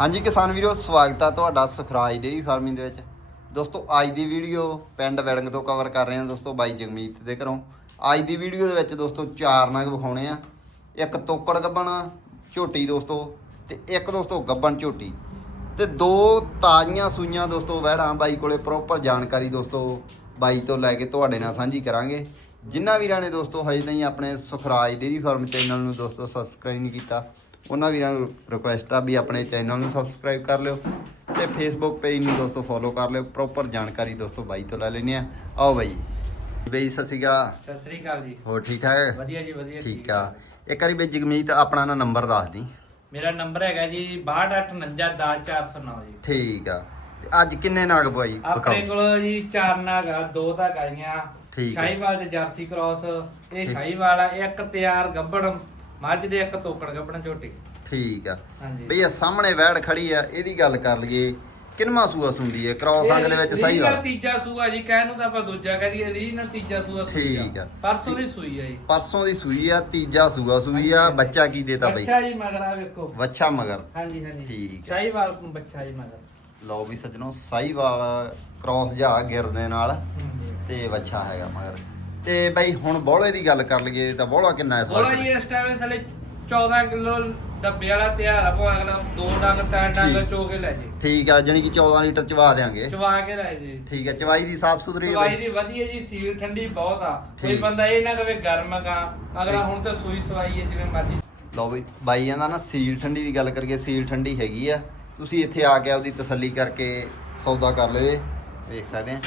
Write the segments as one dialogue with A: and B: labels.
A: ਹਾਂਜੀ ਕਿਸਾਨ ਵੀਰੋ, ਸਵਾਗਤ ਆ ਤੁਹਾਡਾ ਸੁਖਰਾਜ ਡੇਰੀ ਫਾਰਮਿੰਗ ਦੇ ਵਿੱਚ। ਦੋਸਤੋ, ਅੱਜ ਦੀ ਵੀਡੀਓ ਪਿੰਡ ਵੈੜਿੰਗ ਤੋਂ ਕਵਰ ਕਰ ਰਹੇ ਹਾਂ ਦੋਸਤੋ ਬਾਈ ਜਗਮੀਤ ਦੇ ਘਰੋਂ। ਅੱਜ ਦੀ ਵੀਡੀਓ ਦੇ ਵਿੱਚ ਦੋਸਤੋ ਚਾਰ ਨਗ ਵਿਖਾਉਣੇ ਆ। ਇੱਕ ਤੋਕੜ ਗੱਬਣ, ਝੋਟੀ ਦੋਸਤੋ, ਤੇ ਇੱਕ ਦੋਸਤੋ ਗੱਬਣ ਝੋਟੀ। ਤੇ ਦੋ ਤਾਜ਼ੀਆਂ ਸੂਈਆਂ ਦੋਸਤੋ ਵਹਿੜਾਂ ਬਾਈ ਕੋਲੇ ਪ੍ਰੋਪਰ ਜਾਣਕਾਰੀ ਦੋਸਤੋ ਬਾਈ ਤੋਂ ਲੈ ਕੇ ਤੁਹਾਡੇ ਨਾਲ ਸਾਂਝੀ ਕਰਾਂਗੇ। ਜਿਨ੍ਹਾਂ ਵੀਰਾਂ ਨੇ ਦੋਸਤੋ ਹਜੇ ਤਾਈਂ ਆਪਣੇ ਸੁਖਰਾਜ ਡੇਰੀ ਫਾਰਮ ਚੈਨਲ ਨੂੰ ਦੋਸਤੋ ਸਬਸਕ੍ਰਾਈਬ ਨਹੀਂ ਕੀਤਾ ਉਹਨਾਂ ਵੀਰਾਂ ਨੂੰ ਰਿਕੁਐਸਟ ਆ ਵੀ ਆਪਣੇ ਚੈਨਲ ਨੂੰ ਸਬਸਕ੍ਰਾਈਬ ਕਰ ਲਿਓ ਤੇ ਫੇਸਬੁੱਕ ਪੇਜ ਨੂੰ ਦੋਸਤੋ ਫੋਲੋ ਕਰ ਲਿਓ ਪ੍ਰੋਪਰ ਜਾਣਕਾਰੀ ਦੋਸਤੋ ਬਾਈ ਤੋਂ ਲੈ ਲੈਣੇ ਆ ਆਓ ਬਾਈ। ਬਈ ਸਤਿ ਸ਼੍ਰੀ ਅਕਾਲ।
B: ਸਤਿ ਸ੍ਰੀ ਅਕਾਲ ਜੀ।
A: ਹੋਰ ਠੀਕ ਠਾਕ?
B: ਵਧੀਆ ਜੀ ਵਧੀਆ।
A: ਠੀਕ ਆ। ਇੱਕ ਵਾਰੀ ਬਈ ਜਗਮੀਤ ਆਪਣਾ ਨਾ ਨੰਬਰ ਦੱਸ ਦੀ।
B: ਮੇਰਾ ਨੰਬਰ ਹੈਗਾ ਜੀ 6289410409 ਜੀ।
A: ਠੀਕ ਆ। ਤੇ ਅੱਜ ਕਿੰਨੇ ਨਾਗ ਬੋਈ?
B: ਆਪਣੇ ਕੋਲ ਜੀ ਚਾਰ ਨਾਗ ਆ ਦੋ ਤਾਂ ਗਾਈਆਂ।
A: ਠੀਕ।
B: ਸ਼ਾਹੀਵਾਲ ਤੇ ਜਰਸੀ ਕ੍ਰਾਸ ਇਹ ਸ਼ਾਹੀਵਾਲ ਆ ਇੱਕ ਤਿਆਰ ਗੱਬੜ ਮੱਝ ਦੇ ਇੱਕ ਤੋਕੜ ਗੱਬੜ ਝੋਟੀ।
A: ਠੀਕ ਆ।
B: ਹਾਂਜੀ।
A: ਬਈ ਇਹ ਸਾਹਮਣੇ ਵੈੜ ਖੜੀ ਆ ਇਹਦੀ ਗੱਲ ਕਰ ਲਈਏ ਕਿੰਨਵਾ ਸੂਆ ਸੁੰਦੀ ਹੈ ਕ੍ਰਾਸ ਅੰਗ ਦੇ ਵਿੱਚ ਸਹੀ ਗੱਲ
B: ਤੀਜਾ ਸੂਆ ਜੀ ਕਹਿਣ ਨੂੰ ਤਾਂ ਆਪਾਂ ਦੂਜਾ ਕਰੀਏ ਰੀਜਨਲ ਤੀਜਾ ਸੂਆ ਸੂਈ
A: ਠੀਕ ਆ।
B: ਪਰਸੋਂ ਦੀ ਸੂਈ ਆ ਜੀ।
A: ਪਰਸੋਂ ਦੀ ਸੂਈ ਆ ਤੀਜਾ ਸੂਆ ਸੂਈ ਆ ਬੱਚਾ ਕੀ ਦੇਤਾ ਬਈ?
B: ਬੱਚਾ ਜੀ ਮਗਰ ਆ ਵੇਖੋ।
A: ਮਗਰ।
B: ਹਾਂਜੀ ਹਾਂਜੀ।
A: ਠੀਕ ਹੈ।
B: ਸ਼ਾਹੀਵਾਲ ਬੱਚਾ ਜੀ ਮਗਰ।
A: ਲਓ ਵੀ ਸੱਜਣੋ ਸਾਈਵਾਲ ਕ੍ਰਾਸ ਜਾ ਗਿਰ ਦੇ ਨਾਲ
B: ਹਾਂਜੀ।
A: ਤੇ ਵੱਛਾ ਹੈਗਾ ਮਗਰ। ਤੇ ਬਈ ਹੁਣ ਬੋਲੇ ਦੀ ਗੱਲ ਕਰ ਲਈਏ ਤਾਂ ਬੋਲਾ ਕਿੰਨਾ ਇਸ
B: ਬੋਲਾ ਜੀ ਇਸ ਟਾਈਮ ਥੱਲੇ 14 ਕਿਲੋ ਡੱਬੇ ਵਾਲਾ ਤਿਆਰ ਆ ਭਾਵੇਂ ਅਗਲਾ ਦੋ ਡੰਗ ਤਿੰਨ ਡੰਗ। ਚੋ ਕੇ ਲੈ ਜੇ।
A: ਠੀਕ ਆ ਜਾਨੀ ਕਿ 14 ਲੀਟਰ ਚਵਾ ਦੇਾਂਗੇ
B: ਚਵਾ ਕੇ ਲੈ ਜੇ।
A: ਠੀਕ ਹੈ ਚਵਾਈ ਦੀ ਸਾਫ਼ ਸੁਥਰੀ
B: ਚਵਾਈ ਦੀ ਵਧੀਆ ਜੀ ਸੀਲ ਠੰਡੀ ਬਹੁਤ ਆ। ਕੋਈ। ਬੰਦਾ ਇਹ ਨਾ ਕਵੇ ਗਰਮ ਗਾ ਅਗਲਾ। ਹੁਣ ਤਾਂ ਸੂਈ ਸਵਾਈ ਹੈ ਜਿਵੇਂ ਮਰਜ਼ੀ।
A: ਲਓ ਬਈ ਬਾਈ ਕਹਿੰਦਾ ਨਾ ਸੀਲ ਠੰਡੀ ਦੀ ਗੱਲ ਕਰੀਏ ਸੀਲ ਠੰਡੀ ਹੈਗੀ ਆ। ਤੁਸੀਂ ਇੱਥੇ ਆ ਕੇ ਆਪਦੀ ਤਸੱਲੀ ਕਰਕੇ ਸੌਦਾ ਕਰ ਲਿਓ। ਵੇਖ ਸਕਦੇ ਆ।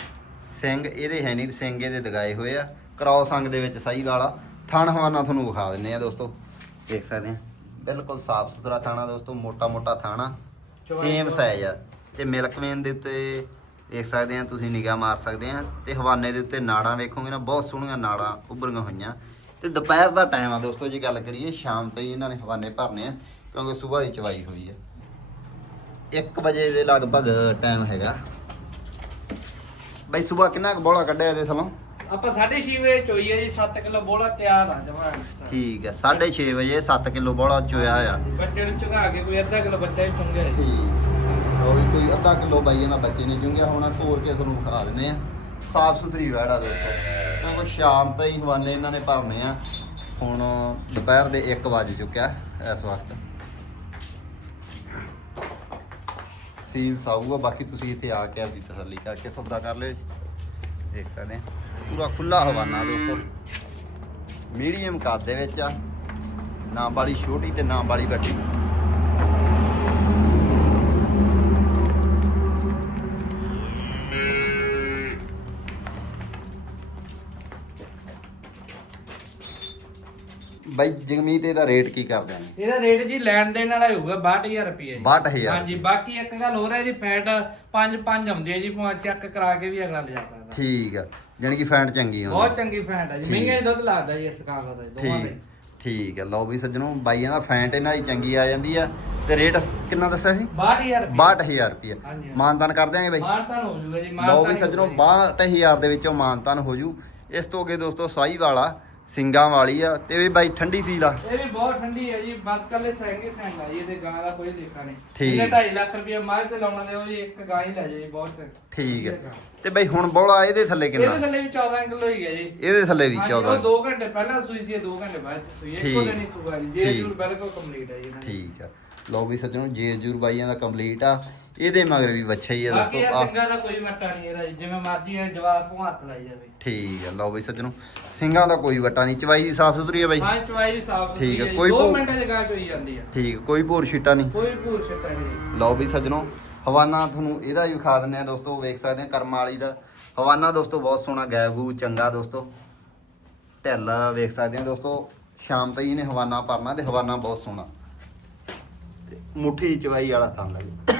A: ਸਿੰਘ ਇਹਦੇ ਹੈ ਨਹੀਂ ਸਿੰਘ ਇਹਦੇ ਦਗਾਏ ਹੋਏ ਆ। ਕ੍ਰਾਸ ਅੰਗ ਦੇ ਵਿੱਚ ਸਹੀ ਵਾਲਾ ਥਣ ਹਵਾਨਾ ਤੁਹਾਨੂੰ ਵਿਖਾ ਦਿੰਨੇ ਆ ਦੋਸਤੋ। ਦੇਖ ਸਕਦੇ ਆ। ਬਿਲਕੁਲ ਸਾਫ਼ ਸੁਥਰਾ ਥਾਣਾ ਦੋਸਤੋ ਮੋਟਾ ਮੋਟਾ ਥਾਣਾ। ਸੇਮ
B: ਤੋਂ-
A: ਸਾਈਜ਼ ਆ। ਤੇ ਮਿਲਕ ਵੇਨ ਦੇ ਉੱਤੇ ਵੇਖ ਸਕਦੇ ਆ ਤੁਸੀਂ ਨਿਗਾਹ ਮਾਰ ਸਕਦੇ ਆ। ਤੇ ਹਵਾਨੇ ਦੇ ਉੱਤੇ ਨਾੜਾਂ ਵੇਖੋਗੇ ਨਾ ਬਹੁਤ ਸੋਹਣੀਆਂ ਨਾੜਾਂ ਉੱਭਰੀਆਂ ਹੋਈਆਂ। ਤੇ ਦੁਪਹਿਰ ਦਾ ਟਾਈਮ ਆ ਦੋਸਤੋ ਜੇ ਗੱਲ ਕਰੀਏ ਸ਼ਾਮ ਤਾਈਂ ਇਹਨਾਂ ਨੇ ਹਵਾਨੇ ਭਰਨੇ ਆ ਕਿਉਂਕਿ ਸਵੇਰ ਦੀ ਚਵਾਈ ਹੋਈ ਆ। 1 ਵਜੇ ਦੇ ਲਗਭਗ ਟਾਈਮ ਹੈਗਾ। ਬਈ ਸਵੇਰ ਕਿੰਨਾ ਕੁ ਬੋਲਾ ਕੱਢਿਆ ਇਹਦੇ ਥਲੋਂ?
B: ਆਪਾਂ 6:30 ਵਜੇ ਚੋਈ ਹੈ ਜੀ 7 ਕਿਲੋ ਬੋਲਾ ਤਿਆਰ ਆ ਜਮਾ।
A: ਠੀਕ ਹੈ 6:30 ਵਜੇ 7 ਕਿਲੋ ਬੋਲਾ ਚੋਇਆ ਆ
B: ਬੱਚੇ ਨੂੰ ਚੁਗਾ ਕੇ ਕੋਈ ਅੱਧਾ ਕਿਲੋ ਬੱਚਾ ਵੀ ਚੁੰਗਿਆ
A: ਠੀਕ। ਉਹ ਕੋਈ ਅੱਧਾ ਕਿਲੋ ਬਾਈਆਂ ਦਾ ਬੱਚੇ ਨੇ ਚੁੰਗਿਆ ਹੋਣਾ ਤੋੜ ਕੇ ਤੁਹਾਨੂੰ ਵਿਖਾ ਦਿੰਨੇ ਆ। ਸਾਫ਼ ਸੁਥਰੀ ਵੈੜਾ ਦੋਸਤੋ ਕਿਉਂਕਿ ਸ਼ਾਮ ਤਾਈਂ ਹਵਾਨੇ ਇਹਨਾਂ ਨੇ ਭਰਨੇ ਆ। ਹੁਣ ਦੁਪਹਿਰ ਦੇ 1 ਵਜ ਚੁੱਕਿਆ ਇਸ ਵਕਤ। ਸੀਲ ਸਾਊਗਾ ਬਾਕੀ ਤੁਸੀਂ ਇੱਥੇ ਆ ਕੇ ਆਪਦੀ ਤਸੱਲੀ ਕਰਕੇ ਸੌਦਾ ਕਰ ਲਿਓ ਦੇਖ ਸਕਦੇ ਆ ਪੂਰਾ ਖੁੱਲਾ ਹਵਾਨਾ ਦੋਸਤੋ ਮੀਡੀਅਮ ਕੱਦ ਦੇ ਵਿੱਚ ਆ। ਨਾ ਵਾਲੀ ਛੋਟੀ ਤੇ ਨਾ ਵਾਲੀ ਵੱਡੀ। ਬਾਈ ਜਗਮੀਤ ਇਹਦਾ ਰੇਟ ਕੀ ਕਰਦੇ ਨੇ
B: ਇਹਦਾ ਰੇਟ ਜੀ ਲੈਣ ਦੇਣ ਵਾਲਾ ਹੋਊਗਾ 62000 ਰੁਪਏ
A: 62000
B: ਹਾਂਜੀ ਬਾਕੀ ਇੱਕ ਗੱਲ ਹੋਰ ਹੈ ਜੀ ਫੈਟ 5 5 ਆਉਂਦੀ ਹੈ ਜੀ ਭਾਵੇਂ ਚੈੱਕ ਕਰਾ ਕੇ ਵੀ ਅਗਲਾ ਲਿਜਾ ਸਕਦਾ।
A: ਠੀਕ ਆ ਜਾਣੀ ਕਿ ਫੈਂਟ ਚੰਗੀ
B: ਬਹੁਤ
A: ਹੁੰਦੀ
B: ਚੰਗੀ ਫੈਟ ਹੈ ਜੀ। ਮਹਿੰਗਾ ਹੀ ਦੁੱਧ ਲੱਗਦਾ ਜੀ ਇਸ ਕਾਂਗਾ ਦਾ ਦੋਵਾਂ ਦੇ।
A: ਠੀਕ ਆ ਲਓ ਵੀ ਸੱਜਣੋ ਬਾਈਆਂ ਦਾ ਫੈਂਟ ਇਹਨਾਂ ਦੀ ਚੰਗੀ ਆ ਜਾਂਦੀ ਆ ਤੇ ਰੇਟ ਕਿੰਨਾ ਦੱਸਿਆ ਸੀ?
B: 62000 ਰੁਪਏ
A: 62000 ਰੁਪਏ
B: ਹਾਂਜੀ।
A: ਮਾਨਦਾਨ ਕਰ ਦਿਆਂਗੇ ਬਾਈ?
B: ਮਾਨਤਾਨ ਹੋ ਜੂਗਾ ਜੀ
A: ਲਓ
B: ਮਾਨਤਾਨ
A: ਵੀ ਸੱਜਣੋ 62000 ਦੇ ਵਿੱਚੋਂ ਮਾਨਤਾਨ ਹੋ ਜੂ। ਇਸ ਤੋਂ ਅੱਗੇ ਦੋਸਤੋ ਸਾਈ ਵਾਲਾ ਸਿੰਗਾਂ ਵਾਲੀ ਆ ਤੇ ਵੀ ਬਾਈ ਠੰਡੀ ਸੀਲ ਆ
B: ਇਹ ਵੀ ਬਹੁਤ ਠੰਡੀ ਹੈ ਜੀ ਬਸ ਕੱਲੇ ਸਹਿੰਗੇ ਸਹਿੰਗਾ ਜੀ ਇਹਦੇ ਗਾਂ ਦਾ ਕੋਈ ਲੇਖਾ ਨਹੀਂ
A: ਠੀਕ।
B: ਇਹਨੇ 2.5 ਲੱਖ ਰੁਪਏ ਮਾਰ ਤੇ ਲਾਉਣਾ ਦੇ ਉਹ ਜੀ ਇੱਕ ਗਾਂ ਹੀ ਲੈ ਜਾਏ ਜੀ ਬਹੁਤ
A: ਠੀਕ ਹੈ। ਤੇ ਬਾਈ ਹੁਣ ਬੋਲਾ ਇਹਦੇ ਥੱਲੇ
B: ਇਹਦੇ
A: ਕਿੰਨਾ
B: ਥੱਲੇ ਵੀ 14 ਕਿਲੋ ਹੀ ਹੈ ਜੀ
A: ਇਹਦੇ ਥੱਲੇ ਦੀ
B: ਹਾਂਜੀ,
A: 14
B: ਉਹ 2 ਘੰਟੇ ਪਹਿਲਾਂ ਸੂਈ ਸੀ 2 ਘੰਟੇ ਬਾਅਦ ਸੂਈ ਹੈ। ਇੱਕੋ
A: ਠੀਕ।
B: ਦਿਨ ਹੀ ਸੂਆ ਜੀ ਜੇ
A: ਠੀਕ।
B: ਜੂਰ ਬਿਲਕੁਲ ਕੰਪਲੀਟ ਹੈ ਜੀ ਇਹਨਾਂ ਦੀ।
A: ਠੀਕ ਆ ਲਓ ਵੀ ਸੱਜਣੋ ਜੇ ਜੂਰ ਬਾਈਆਂ ਦਾ ਕੰਪਲੀਟ ਆ ਇਹਦੇ ਮਗਰ ਵੀ ਵੱਛਾ ਹੀ ਆ
B: ਬਾਕੀ ਇਹ
A: ਦੋਸਤੋ ਆ
B: ਸਿੰਘਾਂ ਦਾ ਕੋਈ ਮੱਟਾ ਨਹੀਂ ਇਹਦਾ ਜੀ, ਜਿਵੇਂ ਮਰਜ਼ੀ ਹੈ ਜਵਾਬ ਨੂੰ ਹੱਥ ਲਾਈ ਜਾਵੇ।
A: ਠੀਕ ਆ ਲਓ ਵੀ ਸੱਜਣੋ ਸਿੰਘਾਂ ਦਾ ਕੋਈ ਵੱਟਾ ਨਹੀਂ। ਚਵਾਈ ਦੀ ਸਾਫ਼ ਸੁਥਰੀ ਆ ਬਾਈ?
B: ਹਾਂ ਚਵਾਈ ਦੀ ਸਾਫ਼ ਸੁਥਰੀ
A: ਠੀਕ ਹੈ, ਕੋਈ
B: 2
A: ਭੂ-
B: ਮਿੰਟਾਂ ਚ ਚੋਈ ਜਾਂਦੀ ਆ।
A: ਠੀਕ ਕੋਈ ਭੂਰ ਛਿੱਟਾ ਨਹੀਂ।
B: ਕੋਈ ਭੂਰ ਛਿੱਟਾ ਨਹੀਂ।
A: ਲਓ ਵੀ ਸੱਜਣੋ ਹਵਾਨਾ ਤੁਹਾਨੂੰ ਇਹਦਾ ਵੀ ਵਿਖਾ ਦਿੰਦੇ ਆ ਦੋਸਤੋ ਵੇਖ ਸਕਦੇ ਆ ਕਰਮ ਵਾਲੀ ਦਾ। ਹਵਾਨਾ ਦੋਸਤੋ ਬਹੁਤ ਸੋਹਣਾ ਗੈਗੂ ਚੰਗਾ ਦੋਸਤੋ। ਢਿੱਲ ਵੇਖ ਸਕਦੇ ਆ ਦੋਸਤੋ ਸ਼ਾਮ ਤਾਈਂ ਇਹਨੇ ਹਵਾਨਾ ਭਰਨਾ ਤੇ ਹਵਾਨਾ ਬਹੁਤ ਸੋਹਣਾ। ਤੇ ਮੁੱਠੀ ਚਵਾਈ ਵਾਲਾ ਥਾਂ ਲੱਗੇ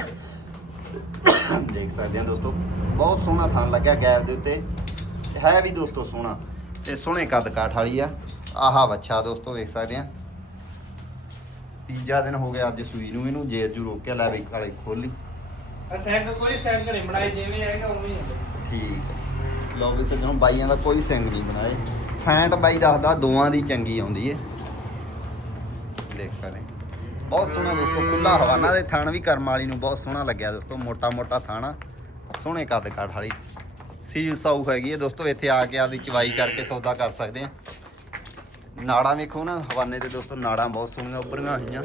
A: ਦੇਖ ਸਕਦੇ ਆ ਦੋਸਤੋ। ਬਹੁਤ ਸੋਹਣਾ ਥਾਂ ਲੱਗਿਆ ਗੈਬ ਦੇ ਉੱਤੇ। ਹੈ ਵੀ ਦੋਸਤੋ ਸੋਹਣਾ ਤੇ ਸੋਹਣੇ ਕੱਦ ਕਾਠ ਵਾਲੀ ਆ। ਆਹਾ ਵੱਛਾ ਦੋਸਤੋ ਵੇਖ ਸਕਦੇ ਆ ਤੀਜਾ ਦਿਨ ਹੋ ਗਿਆ ਅੱਜ ਸੂਈ ਨੂੰ ਇਹਨੂੰ ਜੇਰ ਜੂ ਰੋਕ ਕੇ ਲੈ ਵੀ ਕਾਲੇ ਖੋਲੀ।
B: ਸੈਂਕ ਕੋਈ ਸੈਂਕ ਨਹੀਂ ਬਣਾਈ ਜਿਵੇਂ ਹੈਗਾ ਉਵੇਂ ਹੀ
A: ਠੀਕ ਹੈ ਲਓ ਵੀ ਸੱਜਣੋ ਬਾਈਆਂ ਦਾ ਕੋਈ ਸਿੰਗ ਨਹੀਂ ਬਣਾਏ। ਫੈਂਟ ਬਾਈ ਦੱਸਦਾ ਦੋਵਾਂ ਦੀ ਚੰਗੀ ਆਉਂਦੀ ਏ। ਦੇਖ ਸਕਦੇ ਬਹੁਤ ਸੋਹਣਾ ਦੋਸਤੋ ਖੁੱਲਾ ਹਵਾਨਾ ਦੇ ਥਾਣ ਵੀ ਕਰਮ ਵਾਲੀ ਨੂੰ ਬਹੁਤ ਸੋਹਣਾ ਲੱਗਿਆ ਦੋਸਤੋ ਮੋਟਾ ਮੋਟਾ ਥਾਣਾ। ਸੋਹਣੇ ਕੱਦ ਕਾਠ ਵਾਲੀ। ਸੀਲ ਸਾਊ ਹੈਗੀ ਹੈ ਦੋਸਤੋ, ਇੱਥੇ ਆ ਕੇ ਆਪਦੀ ਚਵਾਈ ਕਰਕੇ ਸੌਦਾ ਕਰ ਸਕਦੇ ਆ। ਨਾੜਾਂ ਵੇਖੋ ਨਾ, ਹਵਾਨੇ ਦੇ ਦੋਸਤੋ, ਨਾੜਾਂ ਬਹੁਤ ਸੋਹਣੀਆਂ, ਉੱਭਰੀਆਂ ਹੋਈਆਂ।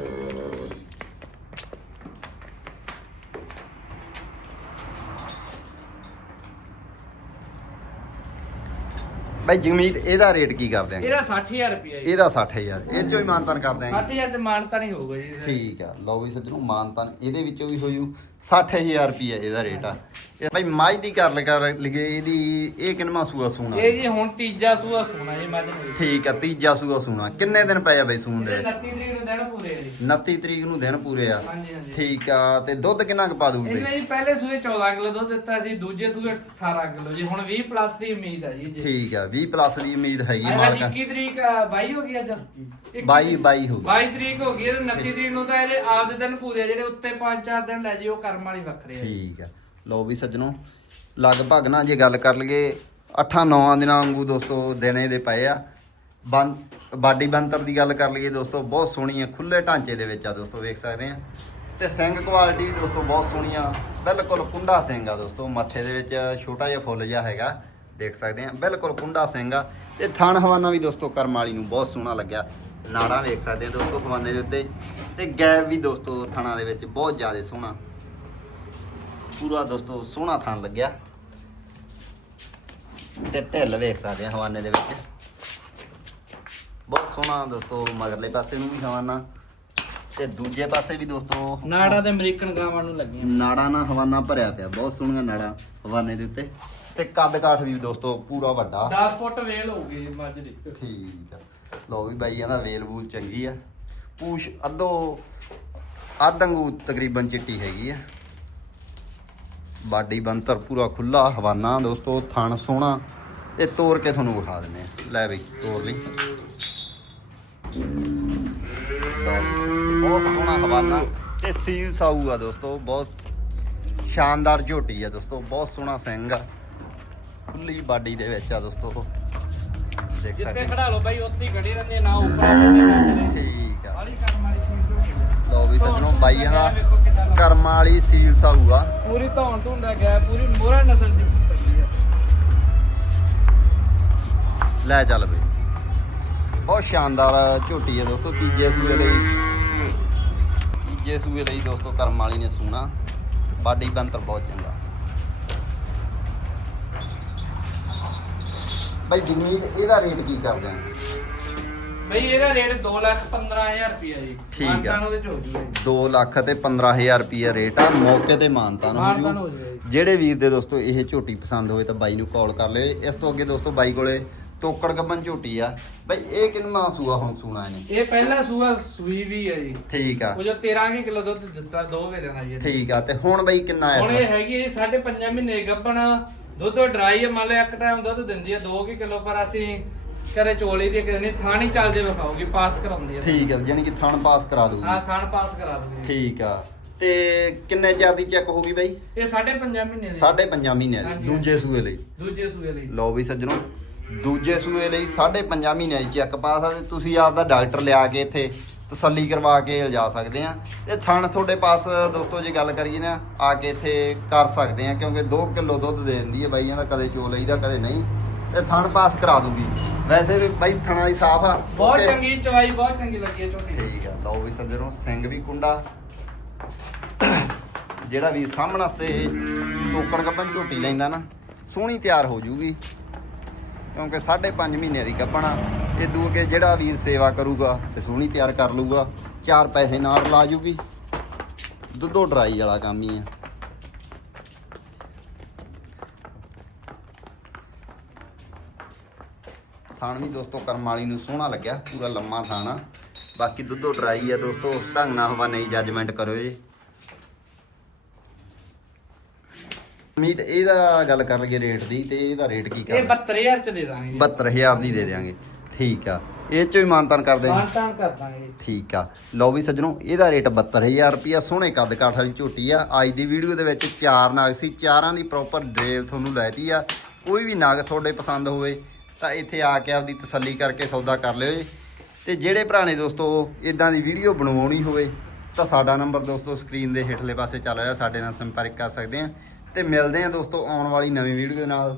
A: ਬਾਈ ਜਗਮੀਤ ਇਹਦਾ ਰੇਟ ਕੀ ਕਰਦੇ ਆ
B: ਇਹਦਾ 60000 ਰੁਪਿਆ ਜੀ।
A: ਇਹਦਾ 60000 ਇਹ ਚੋਂ ਹੀ ਮਾਨਤਨ ਕਰਦੇ ਆ
B: 60000 ਚ ਮਾਨਤਾ ਨਹੀਂ ਹੋਊਗਾ ਜੀ।
A: ਠੀਕ ਆ। ਲਓ ਵੀ ਸੱਜਣੋ ਮਾਨਤਨ ਇਹਦੇ ਵਿੱਚੋਂ ਵੀ ਹੋ ਜੂ। 60000 ਰੁਪਏ ਇਹਦਾ ਰੇਟ ਆ। ਇਹ ਬਾਈ ਮਾਝ ਦੀ ਕਰ ਲ- ਕਰ ਲਈਏ ਇਹਦੀ ਇਹ ਕਿੰਨਵਾਂ ਸੂਆ ਸੂਣਾ?
B: ਇਹ ਜੀ ਹੁਣ ਤੀਜਾ ਸੂਆ ਸੋਣਾ ਜੀ ਮੱਝ ਨੇ।
A: ਠੀਕ ਆ ਤੀਜਾ ਸੂਆ ਸੂਣਾ। ਕਿੰਨੇ ਦਿਨ ਪਏ ਆ ਬਈ ਸੂਣ ਦੇ
B: ਇਹ
A: ਵਿੱਚ?
B: 29 ਤਰੀਕ ਨੂੰ ਦੇਣ ਪੂਰੇ ਆ ਜੀ।
A: 29 ਤਰੀਕ ਨੂੰ ਦਿਨ ਪੂਰੇ ਆ।
B: ਹਾਂਜੀ ਹਾਂਜੀ।
A: ਠੀਕ ਆ ਤੇ ਦੁੱਧ ਕਿੰਨਾ ਕੁ ਪਾ ਦੂ
B: ਇਹਨੇ ਜੀ ਪਹਿਲੇ ਸੂਏ 14 ਕਿਲੋ ਦੁੱਧ ਦਿੱਤਾ ਸੀ ਦੂਜੇ ਸੂਏ 18 ਕਿਲੋ ਜੀ। ਹੁਣ 20 ਪਲੱਸ ਦੀ ਉਮੀਦ ਹੈ ਜੀ
A: ਠੀਕ ਆ 20 ਪਲੱਸ ਦੀ ਉਮੀਦ ਹੈਗੀ ਮਾਲਕਾਂ।
B: 21 ਤਰੀਕ ਅ, 22 ਹੋ ਗਈ ਅੱਜ?
A: 22 22 ਹੋ ਗਈ।
B: 22 ਤਰੀਕ ਹੋ ਗਈ ਤੇ 29 ਤਰੀਕ ਨੂੰ ਤਾਂ ਇਹਦੇ ਆਪਦੇ ਦਿਨ ਪੂਰੇ ਆ, ਜਿਹੜੇ ਉੱਤੇ 5-4 ਦਿਨ ਲੈ ਜੀ ਉਹ ਕਰਮ ਵਾਲੀ ਵੱਖਰੇ ਆ
A: ਠੀਕ ਆ। ਲਓ ਵੀ ਸੱਜਣੋ, ਲਗਭਗ ਨਾ ਜੇ ਗੱਲ ਕਰ ਲਈਏ 8-9 ਦਿਨਾਂ ਵਾਂਗੂ ਦੋਸਤੋ ਦਿਨ ਦੇ ਪਏ ਆ। ਬੰ ਬਾਡੀ ਬੰਤਰ ਦੀ ਗੱਲ ਕਰ ਲਈਏ ਦੋਸਤੋ, ਬਹੁਤ ਸੋਹਣੀ ਆ ਖੁੱਲੇ ਢਾਂਚੇ ਦੇ ਵਿੱਚ ਆ ਦੋਸਤੋ, ਵੇਖ ਸਕਦੇ ਆ। ਤੇ ਸਿੰਘ ਕੁਆਲਿਟੀ ਵੀ ਦੋਸਤੋ ਬਹੁਤ ਸੋਹਣੀ ਆ ਬਿਲਕੁਲ ਕੁੰਡਾ ਸਿੰਘ ਆ ਦੋਸਤੋ, ਮੱਥੇ ਦੇ ਵਿੱਚ ਛੋਟਾ ਜਿਹਾ ਫੁੱਲ ਜਿਹਾ ਹੈਗਾ, ਦੇਖ ਸਕਦੇ ਆ। ਬਿਲਕੁਲ ਕੁੰਡਾ ਸਿੰਘ ਆ। ਤੇ ਥਣ ਹਵਾਨਾ ਵੀ ਦੋਸਤੋ ਕਰਮ ਵਾਲੀ ਨੂੰ ਬਹੁਤ ਸੋਹਣਾ ਲੱਗਿਆ। ਨਾੜਾਂ ਵੇਖ ਸਕਦੇ ਆ ਦੋਸਤੋ, ਹਵਾਨੇ ਦੇ ਉੱਤੇ। ਤੇ ਗੈਪ ਵੀ ਦੋਸਤੋ ਥਣਾਂ ਦੇ ਵਿੱਚ ਬਹੁਤ ਜ਼ਿਆਦਾ ਸੋਹਣਾ। ਪੂਰਾ ਦੋਸਤੋ ਸੋਹਣਾ ਥਣ ਲੱਗਿਆ। ਤੇ ਢਿੱਲ ਵੇਖ ਸਕਦੇ ਆ ਹਵਾਨੇ ਦੇ ਵਿੱਚ। ਬਹੁਤ ਸੋਹਣਾ ਦੋਸਤੋ ਮਗਰਲੇ ਪਾਸੇ ਨੂੰ ਵੀ ਹਵਾਨਾ। ਤੇ ਦੂਜੇ ਪਾਸੇ ਵੀ ਦੋਸਤੋ
B: ਨਾੜਾ ਤੇ ਅਮਰੀਕਨ ਗਾਵਾਂ ਨੂੰ ਲੱਗੀਆਂ।
A: ਨਾੜਾ ਨਾਲ ਹਵਾਨਾ ਭਰਿਆ ਪਿਆ ਬਹੁਤ ਸੋਹਣੀਆਂ ਨਾੜਾਂ ਹਵਾਨੇ ਦੇ ਉੱਤੇ। ਤੇ ਕੱਦ ਕਾਠ ਵੀ ਦੋਸਤੋ ਪੂਰਾ ਵੱਡਾ।
B: 10 ਫੁੱਟ ਵੇਲ ਹੋਊਗੀ ਮੱਝ ਦੀ।
A: ਠੀਕ ਆ। ਲੋ ਵੀ ਬਾਈ ਕਹਿੰਦਾ ਵੇਲ ਵੂਲ ਚੰਗੀ ਆ। ਪੂਛ ਅੱਧੋ ਅੱਧ ਵਾਂਗੂ ਤਕਰੀਬਨ ਚਿੱਟੀ ਹੈਗੀ ਆ। ਬਾਡੀ ਬੰਤਰ ਪੂਰਾ ਖੁੱਲਾ ਹਵਾਨਾ ਦੋਸਤੋ ਥਣ ਸੋਹਣਾ। ਇਹ ਤੋੜ ਕੇ ਤੁਹਾਨੂੰ ਵਿਖਾ ਦਿੰਦੇ ਆ ਲੈ ਬਈ ਤੋੜ ਲਈ। ਬਹੁਤ ਸੋਹਣਾ ਹਵਾਨਾ। ਤੇ ਸੀਲ ਸਾਊ ਆ ਦੋਸਤੋ ਬਹੁਤ ਸ਼ਾਨਦਾਰ ਝੋਟੀ ਆ ਦੋਸਤੋ ਬਹੁਤ ਸੋਹਣਾ ਸਿੰਘ ਆ। ਖੁੱਲੀ ਬਾਡੀ ਦੇ ਵਿੱਚ ਆ ਦੋਸਤੋ। ਦੇਖ
B: ਜਿੱਥੇ
A: ਸਕਦੇ
B: ਖੜਾ ਲਓ ਬਾਈ ਉੱਥੇ ਹੀ ਖੜੇ ਰਹਿੰਦੇ ਨਾ ਉੱਪਰ।
A: ਠੀਕ ਵੀ ਸੱਜਣੋ ਬਾਈਆਂ ਦਾ ਕਰਮ ਵਾਲੀ ਸੀਲ ਸਾਊ ਆ
B: ਪੂਰੀ ਧੌਣ ਧੁੰਦਾ ਗਿਆ ਪੂਰੀ ਮੋਹਰਾ ਨਸਲ ਦੀ ਆ
A: ਲੈ ਚੱਲ ਬਈ। ਬਹੁਤ ਸ਼ਾਨਦਾਰ ਝੋਟੀ ਹੈ ਦੋਸਤੋ ਤੀਜੇ ਸੂਏ ਲਈ। ਤੀਜੇ ਸੂਏ ਲਈ ਦੋਸਤੋ ਕਰਮ ਵਾਲੀ ਨੇ ਸੂਣਾ। ਬਾਡੀ ਬੰਤਰ ਬਹੁਤ ਚੰਗਾ। ਬਈ ਜਗਮੀਤ ਇਹਦਾ ਰੇਟ ਕੀ ਕਰਦੇ ਆ?
B: ਬਈ ਇਹਦਾ ਰੇਟ 2 ਲੱਖ 15000 ਰੁਪਿਆ ਜੀ।
A: ਠੀਕ ਆ।
B: ਮਾਨਤਾਨ ਉਹਦੇ ਚ ਹੋ ਜੂਗਾ ਜੀ।
A: 2 ਲੱਖ ਤੇ 15000 ਰੁਪਏ ਰੇਟ ਆ ਮੌਕੇ ਤੇ ਮਾਨਤਾਨ ਹੋ
B: ਮਾਨਤਾਨ ਹੋ
A: ਜੂ।
B: ਜਾਊਗਾ।
A: ਜਿਹੜੇ ਵੀਰ ਦੇ ਦੋਸਤੋ ਇਹ ਝੋਟੀ ਪਸੰਦ ਹੋਵੇ ਤਾਂ ਬਾਈ ਨੂੰ ਕਾਲ ਕਰ ਲਿਓ। ਇਸ ਤੋਂ ਅੱਗੇ ਦੋਸਤੋ ਬਾਈ ਕੋਲੇ ਤੋਕੜ ਗੱਬਨ ਝੋਟੀ ਆ। ਬਈ ਇਹ ਕਿੰਨਾ ਸੂਆ ਹੁਣ ਸੂਣਾ ਇਹਨੇ?
B: ਇਹ ਪਹਿਲਾ ਸੂਆ ਸੂਈ ਵੀ ਹੈ ਜੀ।
A: ਠੀਕ ਆ।
B: ਉਹ ਜੋ 13 ਕੁ ਕਿਲੋ ਦੁੱਧ ਦਿੱਤਾ ਦੋ ਵੇਲੇ ਨਾਲ ਜੀ
A: ਠੀਕ ਆ ਤੇ ਹੁਣ ਬਈ ਕਿੰਨਾ
B: ਹੁਣ ਇਹ
A: ਐ
B: ਹੈਗੀ ਹੈ ਸਾਢੇ 5 ਮਹੀਨੇ ਗੱਭਣ ਦੁੱਧ ਡਰਾਈ ਹੈ ਮੰਨ ਲਓ ਇੱਕ ਟਾਈਮ ਦੁੱਧ ਦਿੰਦੀ ਹੈ 2 ਕਿਲੋ ਪਰ ਅਸੀਂ ਘਰੇ ਚੋਲੀ ਦੀ ਕਿਸੇ ਨਹੀਂ ਥਾਂ ਨਹੀਂ ਚੱਲਦੇ ਵਿਖਾਉਗੀ ਪਾਸ ਕਰਾਉਂਦੀ ਹੈ
A: ਠੀਕ ਆ ਯਾਨੀ ਕਿ ਥਣ ਪਾਸ ਕਰਾ ਦੂਗੀ
B: ਹਾਂ ਥਾਂ ਪਾਸ ਕਰਾ ਦੂਗੀ
A: ਠੀਕ ਆ। ਤੇ ਕਿੰਨੇ ਚਿਰ ਦੀ ਚੈੱਕ ਹੋਗੀ ਬਈ?
B: ਇਹ ਸਾਢੇ 5 ਮਹੀਨੇ ਦੀ।
A: ਸਾਢੇ ਪੰਜਾਂ ਮਹੀਨਿਆਂ ਦੀ
B: ਹਾਂਜੀ।
A: ਦੂਜੇ ਸੂਏ ਲਈ।
B: ਦੂਜੇ ਸੂਏ ਲਈ।
A: ਲਓ ਵੀ ਸੱਜਣੋ ਦੂਜੇ ਸੂਏ ਲਈ ਸਾਢੇ ਪੰਜਾਂ ਮਹੀਨਿਆਂ ਦੀ ਚੈੱਕ ਪਾ ਸਕਦੇ ਤੁਸੀਂ ਆਪਦਾ ਡਾਕਟਰ ਲਿਆ ਕੇ ਇੱਥੇ ਤਸੱਲੀ ਕਰਵਾ ਕੇ ਲਿਜਾ ਸਕਦੇ ਆ। ਇਹ ਥਣ ਤੁਹਾਡੇ ਪਾਸ ਦੋਸਤੋ ਜੇ ਗੱਲ ਕਰੀਏ ਨਾ ਆ ਕੇ ਇੱਥੇ ਕਰ ਸਕਦੇ ਆ ਕਿਉਂਕਿ 2 ਕਿਲੋ ਦੁੱਧ ਦੇ ਦਿੰਦੀ ਹੈ ਬਾਈਆਂ ਦਾ ਕਦੇ ਚੋ ਲਈਦਾ ਕਦੇ ਨਹੀਂ। ਤੇ ਥਣ ਪਾਸ ਕਰਾ ਦੂਗੀ। ਵੈਸੇ ਵੀ ਬਾਈ ਥਣਾ ਦੀ ਸਾਫ਼ ਆ।
B: ਬਹੁਤ
A: Okay?
B: ਚੰਗੀ ਚਵਾਈ ਬਹੁਤ ਚੰਗੀ ਲੱਗੀ ਹੈ ਝੋਟੀ
A: ਠੀਕ ਆ ਲਓ ਵੀ ਸੱਜਣੋ ਸਿੰਘ ਵੀ ਕੁੰਡਾ। ਜਿਹੜਾ ਵੀ ਸਾਹਮਣ ਵਾਸਤੇ ਚੋਕੜ ਗੱਬਨ ਝੋਟੀ ਲੈਂਦਾ ਨਾ ਸੋਹਣੀ ਤਿਆਰ ਹੋ ਜੂਗੀ। ਕਿਉਂਕਿ 5.5 ਮਹੀਨੇ ਦੀ ਗੱਬਣਾ ਇਹ ਦੂ ਕੇ ਜਿਹੜਾ ਵੀਰ ਸੇਵਾ ਕਰੂਗਾ ਤੇ ਸੋਹਣੀ ਤਿਆਰ ਕਰ ਲੂਗਾ ਚਾਰ ਪੈਸੇ ਨਾਲ ਲਾ ਜੂਗੀ। ਦੁੱਧੋ ਡਰਾਈ ਵਾਲਾ ਕੰਮ ਹੀ ਆ। ਥਾਣ ਵੀ ਦੋਸਤੋ ਕਰਮ ਵਾਲੀ ਨੂੰ ਸੋਹਣਾ ਲੱਗਿਆ ਪੂਰਾ ਲੰਮਾ ਥਾਣ ਆ। ਬਾਕੀ ਦੁੱਧੋ ਡਰਾਈ ਆ ਦੋਸਤੋ ਉਸ ਢੰਗ ਨਾਲ ਹਵਾ ਨਹੀਂ ਜੱਜਮੈਂਟ ਕਰਿਓ ਜੀ। ਉਮੀਦ ਇਹਦਾ ਗੱਲ ਕਰ ਲਈਏ ਰੇਟ ਦੀ ਤੇ ਇਹਦਾ ਰੇਟ ਕੀ
B: ਇਹ
A: ਕਰ
B: 72000 ਚ ਦੇ ਦਾਂਗੇ ਜੀ।
A: 72000 ਦੀ ਦੇ ਦੇਾਂਗੇ ਠੀਕ ਆ। ਇਹ ਚੋਂ ਹੀ ਮਾਨਤਾਨ ਕਰਦੇ ਹਾਂ
B: ਮਾਨਤਾਨ ਕਰ ਦਾਂਗੇ
A: ਠੀਕ ਆ। ਲਓ ਵੀ ਸੱਜਣੋ ਇਹਦਾ ਰੇਟ 72000 ਰੁਪਿਆ ਸੋਹਣੇ ਕੱਦ ਕਾਠ ਵਾਲੀ ਝੋਟੀ ਆ। ਅੱਜ ਦੀ ਵੀਡੀਓ ਦੇ ਵਿੱਚ ਚਾਰ ਨਾਗ ਸੀ। ਚਾਰਾਂ ਦੀ ਪ੍ਰੋਪਰ ਡਿਟੇਲ ਤੁਹਾਨੂੰ ਲੈਤੀ ਆ। ਕੋਈ ਵੀ ਨਾਗ ਤੁਹਾਡੇ ਪਸੰਦ ਹੋਵੇ ਤਾਂ ਇੱਥੇ ਆ ਕੇ ਆਪਦੀ ਤਸੱਲੀ ਕਰਕੇ ਸੌਦਾ ਕਰ ਲਿਓ ਜੀ। ਤੇ ਜਿਹੜੇ ਭਰਾ ਨੇ ਦੋਸਤੋ ਇਦਾਂ ਦੀ ਵੀਡੀਓ ਬਣਵਾਉਣੀ ਹੋਵੇ, ਤਾਂ ਸਾਡਾ ਨੰਬਰ ਦੋਸਤੋ ਸਕਰੀਨ ਦੇ ਹੇਠਲੇ ਪਾਸੇ ਚੱਲ ਰਿਹਾ, ਸਾਡੇ ਨਾਲ ਸੰਪਰਕ ਕਰ ਸਕਦੇ ਆ। ਤੇ ਮਿਲਦੇ ਆ ਦੋਸਤੋ ਆਉਣ ਵਾਲੀ ਨਵੀਂ ਵੀਡੀਓ ਦੇ ਨਾਲ।